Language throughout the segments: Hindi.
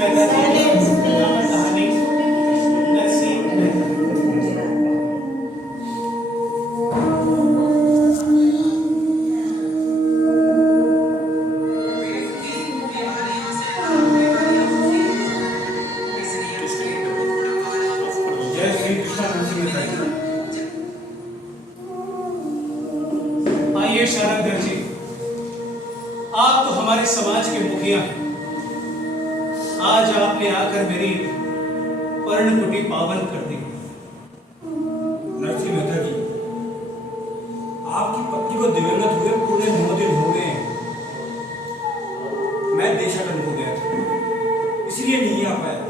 मेहता जी की कहानी नरसी मेहता। जय श्री कृष्ण नरसी मेहता जी। आइए शारद जी, आप तो हमारे समाज के मुखिया हैं। आज आपने आकर मेरी पर्णकुटी पावन कर दी। नरसी मेहता जी, आपकी पत्नी को दिवंगत हुए पूरे 9 दिन हो गए हैं। मैं देशाटन हो गया था, इसलिए नहीं आ पाया।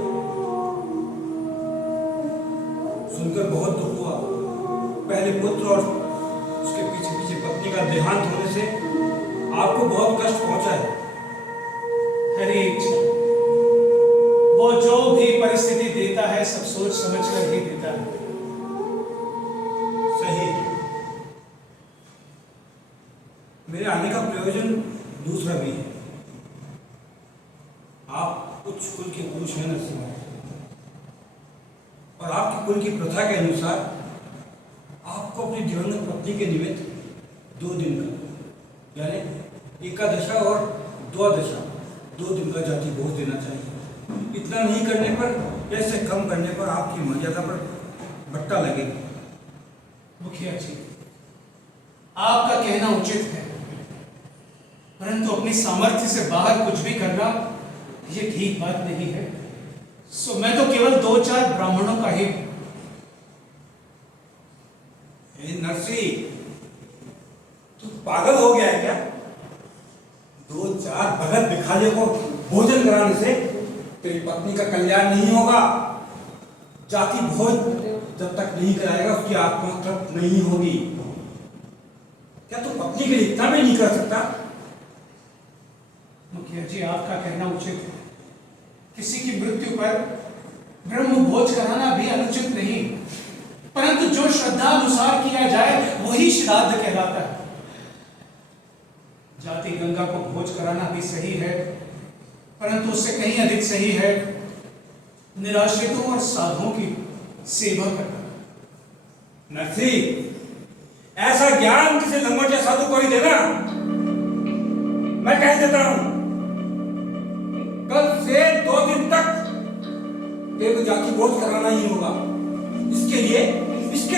सुनकर बहुत दुख हुआ। पहले पुत्र और उसके पीछे पीछे पत्नी का देहांत होने से आपको बहुत कष्ट पहुंचा है। हरे जी, वो जो भी परिस्थिति देता है सब सोच समझ कर ही देता है। सही। मेरे आने का प्रयोजन दूसरा भी है। आप उच्च कुल के पुरुष हैं नरसिंह, और आपके कुल की प्रथा के अनुसार आपको अपनी दिवंगत पत्नी के निमित्त 2 दिन का यानी एकादशा और द्वादशा 2 दिन का जाति भोज देना चाहिए। इतना नहीं करने पर, ऐसे कम करने पर आपकी मर्यादा पर बट्टा लगेगा। मुखिया जी, आपका कहना उचित है, परंतु अपनी सामर्थ्य से बाहर कुछ भी करना ये ठीक बात नहीं है। सो मैं तो केवल 2-4 ब्राह्मणों का ही। नरसी, तू पागल हो गया है क्या? 2-4 भगत भिखारियों को भोजन कराने से तेरी पत्नी का कल्याण नहीं होगा। जाति भोज जब तक नहीं कराएगा उसकी आत्मा तृप्त नहीं होगी। क्या तू पत्नी के लिए इतना भी नहीं कर सकता? मुखिया जी, आपका कहना उचित है। किसी की मृत्यु पर ब्रह्म भोज कराना भी अनुचित नहीं, परंतु जो श्रद्धा अनुसार किया जाए वही श्राद्ध कहलाता है। जाति गंगा को भोज कराना भी सही है, परंतु उससे कहीं अधिक सही है निराश्रितों और साधुओं की सेवा करना। नरसी, ऐसा ज्ञान किसी लंगोटिया साधु को ही देना। मैं कह देता हूं, कल से 2 दिन तक तेरे को जाति भोज कराना ही होगा। इसके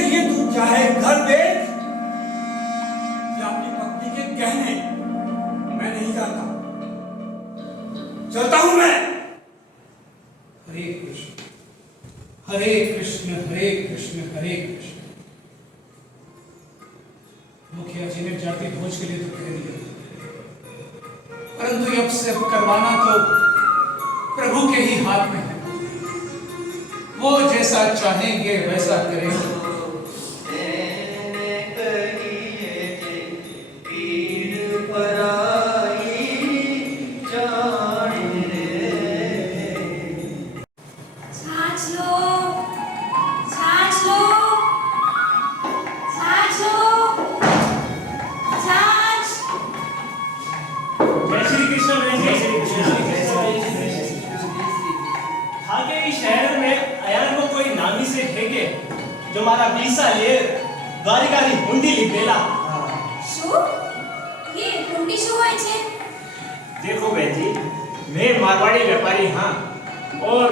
लिए तू चाहे घर बेच या अपनी पत्नी के गहने, मैं नहीं जानता। चलता हूं मैं। हरे कृष्ण हरे कृष्ण हरे कृष्ण हरे कृष्ण। मुखिया जी ने जाति भोज के लिए तो कह दिया, परंतु अब से करवाना तो प्रभु के ही हाथ में है। वो जैसा चाहेंगे वैसा करेंगे। जो मारा 20 साल ये द्वारिका री हुंडी લીધેલા। શું ये हुंडी શું હોય છે? देखो बहन जी, मैं मारवाड़ी व्यापारी हाँ, और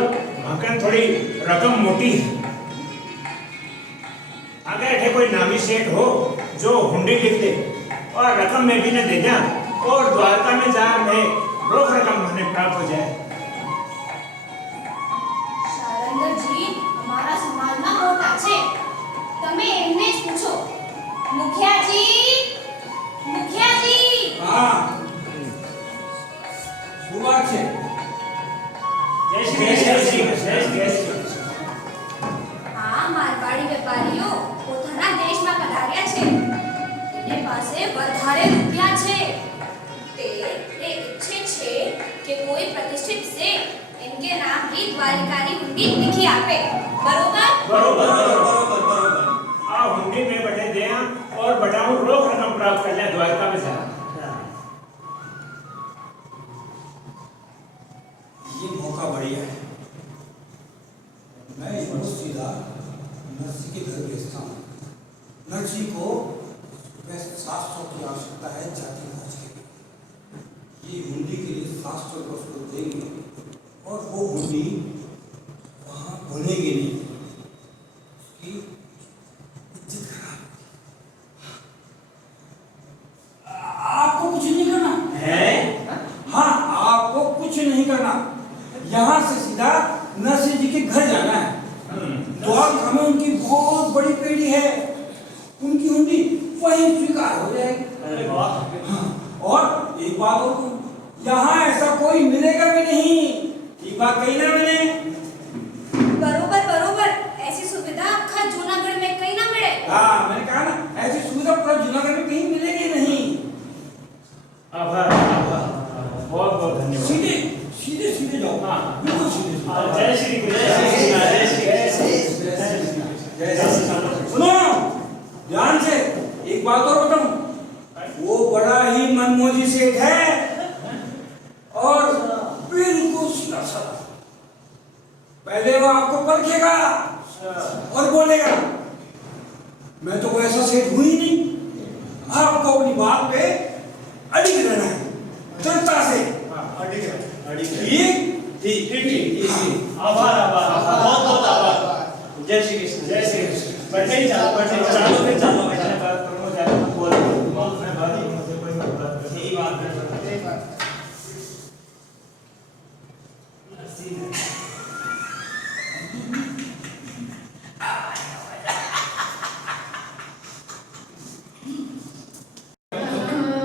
मकन थोड़ी रकम मोटी है। अगर ऐसे कोई नामी सेठ हो जो हुंडी लिख दे और रकम में भी न दे जा और द्वारका में जा में रोक रकम हमें प्राप्त हो जाए। શારંગર जी, हमारा समाजમાં મોટા છે, તમે એમને જ પૂછો। મુખિયાજી, મુખિયાજી। हाँ, शुरुआत છે। जय श्री कृष्ण। આ મારવાડી વેપારીઓ પોતાના દેશમાં પધાર્યા છે। એને પાસે વધારે રૂપિયા છે। તે ઈચ્છે છે કે કોઈ પ્રતિષ્ઠિત શેઠ इनके नाम की द्वारिकानी हुंडी लिखी आपे। बरोबर? बरोबर। आ हुंडी में बटे दे और बटाऊ रोक रकम प्राप्त कर ले द्वारका में जा। ये मौका बढ़िया है। मैं इसको सीधा नर्सी के घर भेजता हूँ। नर्सी को 700 की आवश्यकता है जाति खर्च के लिए। ये हुंडी के लिए 700 रुपये उसको देंगे और वो हुंडी वहाँ भुनेगी नहीं, उसकी इज्जत खराब। आपको कुछ नहीं करना है। हाँ, आपको कुछ नहीं करना। यहाँ से सीधा नरसिंह जी के घर जाना है। द्वारका में उनकी बहुत बड़ी पेड़ी है, उनकी हुंडी वहीं स्वीकार हो जाएगी। अरे वाह। हाँ, और एक बात और कहूं, यहाँ ऐसा कोई मिलेगा भी नहीं। ये बात कही ना मैंने। बरोबर बरोबर, ऐसी सुविधा अखा जूनागढ़ में कहीं ना मिले। हाँ, मैंने कहा ना, ऐसी सुविधा पूरा जूनागढ़ में कहीं मिलेगी नहीं। आभार आभार, बहुत बहुत धन्यवाद। सीधे सीधे सीधे जाओ। हाँ, बिल्कुल सीधे सीधे। जय श्री कृष्ण। जय श्री कृष्ण। जय श्री कृष्ण। सुनो ध्यान से, एक बात और बताऊं, वो बड़ा ही मनमोजी सेठ है और बिल्कुल सीधा साधा। पहले वो आपको परखेगा और बोलेगा। मैं तो कोई ऐसा सेठ हूं ही नहीं। आपको अपनी बात पे अड़िग रहना है, दृढ़ता से। ठीक। आभार आभार, बहुत बहुत आभार। जय श्री कृष्ण। जय श्री कृष्ण। बैठे ही चलो, बैठे ही चलो। चलो फिर चलो, बैठने बात करो, जाने बोल मैं बात ही मुझे कोई बात नहीं। यही बात है।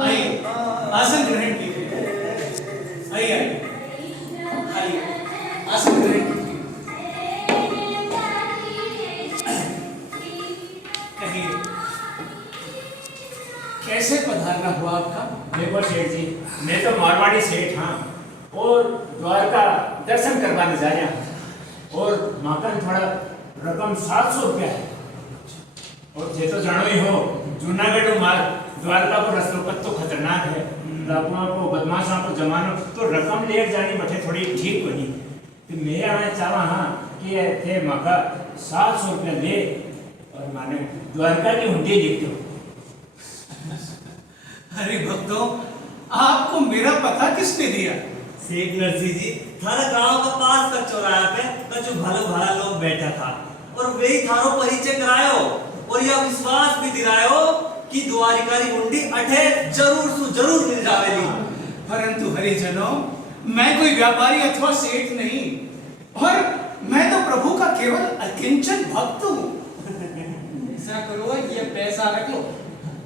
आइए, आसन ग्रहण कीजिए। आइए आइए, आसन ग्रहण कीजिए। कहिए, कैसे पधारना हुआ आपका? देखो सेठ जी, मैं तो मारवाड़ी सेठ हाँ, और द्वारका दर्शन करवाने जा रहा हूँ और माकन थोड़ा रकम 700 रुपया है। और ये तो जानो ही हो, जूनागढ़ मार्ग द्वारका को रस्तो पर तो खतरनाक है। डाकुओं को, बदमाशों को जमानो तो रकम लेकर जानी बैठे थोड़ी ठीक बनी। तो मेरा मैं चाहा हाँ कि थे मका 700 रुपया ले और माने द्वारका की हुंडी लिख दो। अरे भक्तों, आपको मेरा पता किसने दिया? सेठ नरसिंह जी, थारा गांव का पास का चौराहा पे कछु भलो भाला लोग बैठा था और वही थारो परिचय करायो और यह विश्वास भी दिलायो कि द्वारिका री हुंडी अठे जरूर सु जरूर मिल जावेली। परंतु हरिजनों, मैं कोई व्यापारी अथवा सेठ नहीं, और मैं तो प्रभु का केवल अकिंचन भक्त हूँ। ऐसा करो, ये पैसा रख लो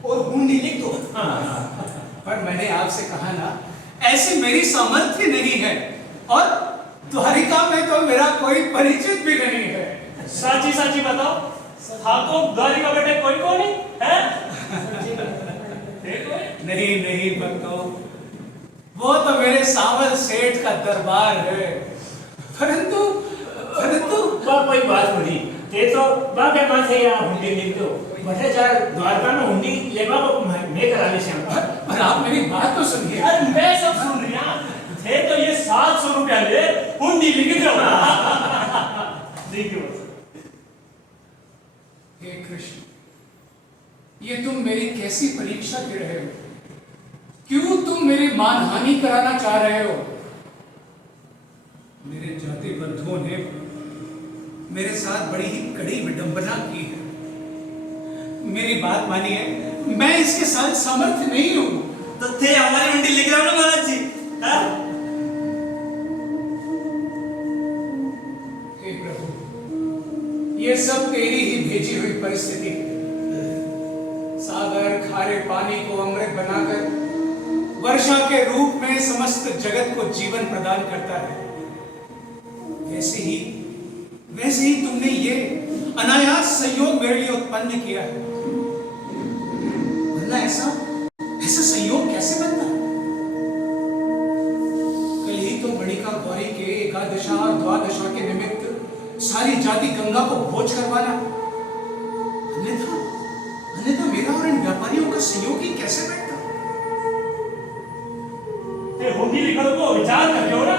और हुंडी लिख दो। पर मैंने आपसे कहा ना, ऐसी मेरी सामर्थ्य नहीं है, और द्वारिका में तो मेरा कोई परिचित भी नहीं है। साची साची बताओ, ठाकुर द्वारिका बेटे कोई को नहीं है? नहीं नहीं भक्तों, वो तो मेरे सावल सेठ का दरबार है। परंतु कोई बात नहीं, ते तो बाके माथे या हुंडी लिख दो। बटे जा द्वारका में हुंडी लेवा को मैं करा ले श्याम। पर आप मेरी बात तो सुनिए। अरे मैं सब सुन रहा थे, तो ये 700 रुपया ले हुंडी लिख दो। देखिए हे कृष्ण, ये तुम मेरी कैसी परीक्षा कर रहे हो? क्यों तुम मेरी मानहानि कराना चाह रहे हो? मेरे जाति बंधुओं ने मेरे साथ बड़ी ही कड़ी विडंबना की है। मेरी बात मानिए, मैं इसके साथ समर्थ नहीं हूं। तो थे हमारी हुंडी लिख रहे हो ना महाराज जी? हाँ? हे प्रभु, ये सब तेरी ही भेजी हुई परिस्थिति है। सागर खारे पानी को अमृत बनाकर वर्षा के रूप में समस्त जगत को जीवन प्रदान करता है। वैसे ही तुमने ये अनायास संयोग मेरे लिए उत्पन्न किया है। वरना ऐसा संयोग कैसे बनता? कल ही तो बड़िका गौरी के एकादशा और द्वादशा के निमित्त सारी जाति गंगा को भोज करवाना। अन्यथा मेरा और इन व्यापारियों का संयोग ही कैसे बैठता? ते हुंडी लिखो को विचार कर लो ना।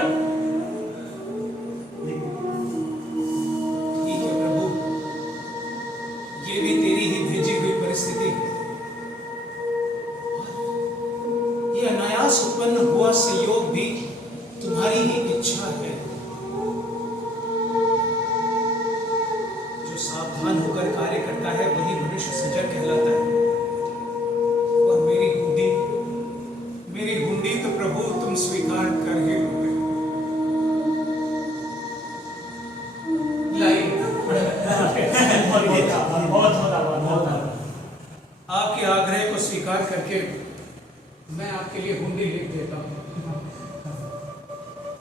करके मैं आपके लिए हुंडी लिख देता हूँ।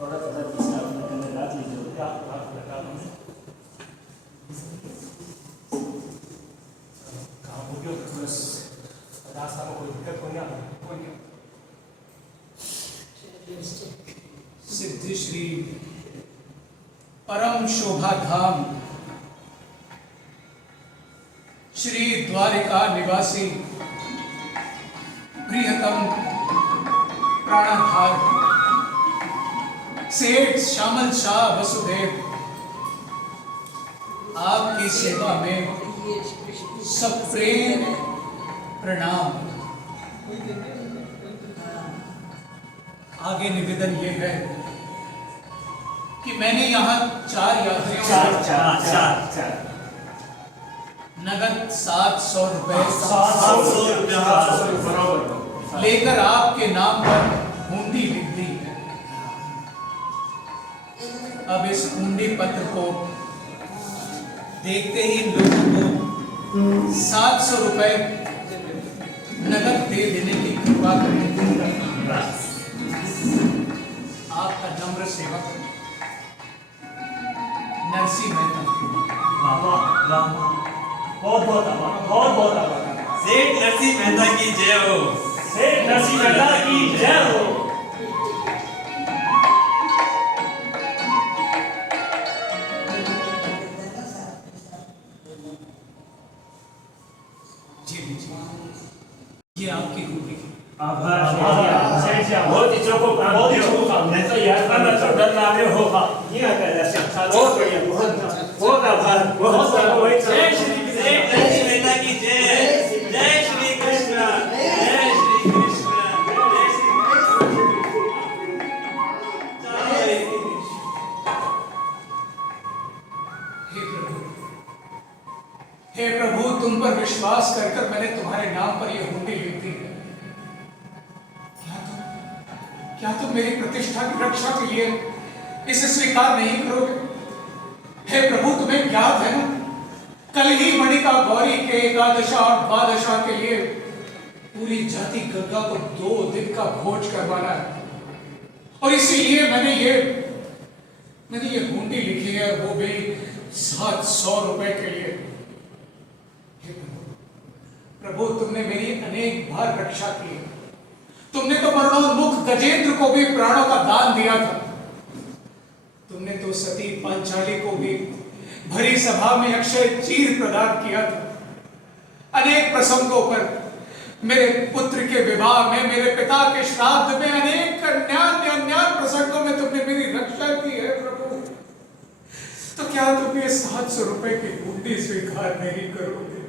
थोड़ा थोड़ा किसी अपने कंधे रात लीजिए, क्या बात लगा हमें कहाँ हो गया बस रास्ता में कोई दिक्कत हो गया सिद्धि श्री परम शोभा धाम श्री द्वारिका निवासी प्रियतम प्राणाधार सेठ श्यामल शाह वसुदेव आपकी सेवा में सप्रेम प्रणाम। आगे निवेदन ये है कि मैंने यहाँ 4 यात्रियों चार नगद 700 रुपए 700 रुपया बराबर लेकर आपके नाम पर हुंडी लिख दी है। अब इस हुंडी पत्र को देखते ही लोगों को 700 रुपए नगद दे देने की कृपा करें। आपका नम्र सेवक नरसिंह मेहता। बहुत बहुत आभार, बहुत बहुत आभार। सेठ नरसिंह मेहता की जय हो। सेठ नरसिंह मेहता की जय हो। जी लीजिए, ये आपकी हुंडी है। आभार सेठ जी, बहुत ही चौको काम, बहुत ही चौको काम। मैं तो यार मैं तो डर ना रहे होगा। ये कर अच्छा बहुत बढ़िया, बहुत आभार, बहुत बहुत जय श्री सेठ नरसिंह मेहता की जय। जय श्री कृष्ण, जय श्री कृष्ण, जय श्री हे प्रभु, तुम पर विश्वास कर मैंने तुम्हारे नाम पर यह हुंडी लिख दी है। क्या तुम मेरी प्रतिष्ठा की रक्षा के लिए इसे स्वीकार नहीं करोगे? हे प्रभु, तुम्हें ज्ञात है ना, कल ही मणिका गौरी के एकादशा और द्वादशा के लिए पूरी जाति गंगा को 2 दिन का भोज करवाना है, और इसीलिए मैंने ये हुंडी लिखी है, वो भी 700 रुपए के लिए। हे प्रभु, तुमने मेरी अनेक बार रक्षा की है। तुमने तो मरणोन्मुख गजेंद्र को भी प्राणों का दान दिया था। तुमने तो सती पांचाली को भी भरी सभा में अक्षय चीर प्रदान किया था। अनेक प्रसंगों पर, मेरे पुत्र के विवाह में, मेरे पिता के श्राद्ध में, अनेक अन्य प्रसंगों में तुमने मेरी रक्षा की है प्रभु। तो क्या तुम ये 700 रुपए की हुंडी स्वीकार नहीं करोगे?